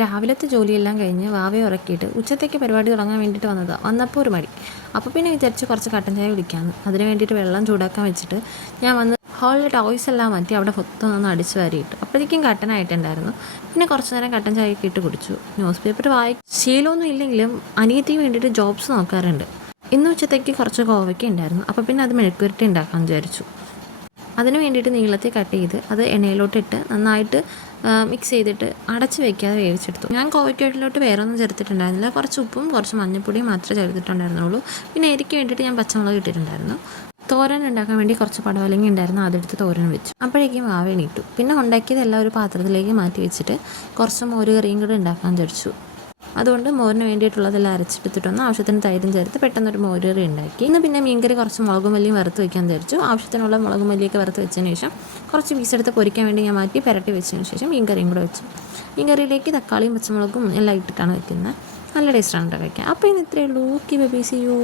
രാവിലത്തെ ജോലിയെല്ലാം കഴിഞ്ഞ് വാവയെ ഉറക്കിയിട്ട് ഉച്ചത്തേക്ക് പരിപാടി തുടങ്ങാൻ വേണ്ടിയിട്ട് വന്നപ്പോൾ ഒരു മടി. അപ്പോൾ പിന്നെ വിചാരിച്ച് കുറച്ച് കട്ടൻ ചായ കുടിക്കാമെന്ന്. അതിന് വേണ്ടിയിട്ട് വെള്ളം ചൂടാക്കാൻ വെച്ചിട്ട് ഞാൻ വന്ന് ഹാളിലെ ടോയ്സ് എല്ലാം മാറ്റി അവിടെ മൊത്തം അടിച്ച് വാരിയിട്ടു. അപ്പോഴേക്കും കട്ടനായിട്ടുണ്ടായിരുന്നു. പിന്നെ കുറച്ച് നേരം കട്ടൻ ചായയൊക്കെ ഇട്ട് കുടിച്ചു. ന്യൂസ് പേപ്പർ ശീലമൊന്നും ഇല്ലെങ്കിലും അനിയത്തിക്ക് വേണ്ടിയിട്ട് ജോബ്സ് നോക്കാറുണ്ട്. ഇന്ന് ഉച്ചത്തേക്ക് കുറച്ച് കോവയ്ക്ക ഉണ്ടായിരുന്നു. അപ്പോൾ പിന്നെ അത് മെഴുക്കുവരട്ടി ഉണ്ടാക്കാമെന്ന് വിചാരിച്ചു. അതിന് വേണ്ടിയിട്ട് നീളത്തിൽ കട്ട് ചെയ്ത് അത് എണ്ണയിലോട്ടിട്ട് നന്നായിട്ട് മിക്സ് ചെയ്തിട്ട് അടച്ച് വയ്ക്കാതെ വേവിച്ചെടുത്തു. ഞാൻ കോവയ്ക്കോട്ടിലോട്ട് വേറെ ഒന്നും ചേർത്തിട്ടുണ്ടായിരുന്നില്ല. കുറച്ച് ഉപ്പും കുറച്ച് മഞ്ഞൾപ്പൊടിയും മാത്രമേ ചേർത്തിട്ടുണ്ടായിരുന്നുള്ളൂ. പിന്നെ എരിക്ക് വേണ്ടിയിട്ട് ഞാൻ പച്ചമുളക് ഇട്ടിട്ടുണ്ടായിരുന്നു. തോരൻ ഉണ്ടാക്കാൻ വേണ്ടി കുറച്ച് പടവലങ്ങ ഉണ്ടായിരുന്നു, അതെടുത്ത് തോരൻ വെച്ചു. അപ്പോഴേക്കും വാവ എണീറ്റു. പിന്നെ ഉണ്ടാക്കിയതെല്ലാം ഒരു പാത്രത്തിലേക്ക് മാറ്റി വെച്ചിട്ട് കുറച്ച് മോര് കറിയും കൂടെ ഉണ്ടാക്കാൻ വിചാരിച്ചു. അതുകൊണ്ട് മോരിന് വേണ്ടിയിട്ടുള്ളതെല്ലാം അരച്ചെടുത്തിട്ടൊന്ന് ആവശ്യത്തിന് തൈരും ചേർത്ത് പെട്ടെന്നൊരു മോര് കറി ഉണ്ടാക്കി. ഇന്ന് പിന്നെ മീൻകറി കുറച്ച് മുളകും മല്ലിയും വറുത്ത് വയ്ക്കാൻ വിചാരിച്ചു. ആവശ്യത്തിനുള്ള മുളകും മല്ലിയൊക്കെ വറുത്ത് വെച്ചതിന് ശേഷം കുറച്ച് പീസെടുത്ത് പൊരിക്കാൻ വേണ്ടി ഞാൻ മാറ്റി പുരട്ടി വെച്ചതിന് ശേഷം മീൻകറിയും കൂടെ വെച്ചു. മീൻകറിയിലേക്ക് തക്കാളിയും പച്ചമുളകും എല്ലാം ഇട്ടിട്ടാണ് വെക്കുന്നത്. നല്ല ടേസ്റ്റാണ് കഴിക്കാൻ. അപ്പോൾ ഇന്ന് ഇത്രയേ ഉള്ളൂ. Okay baby, see U.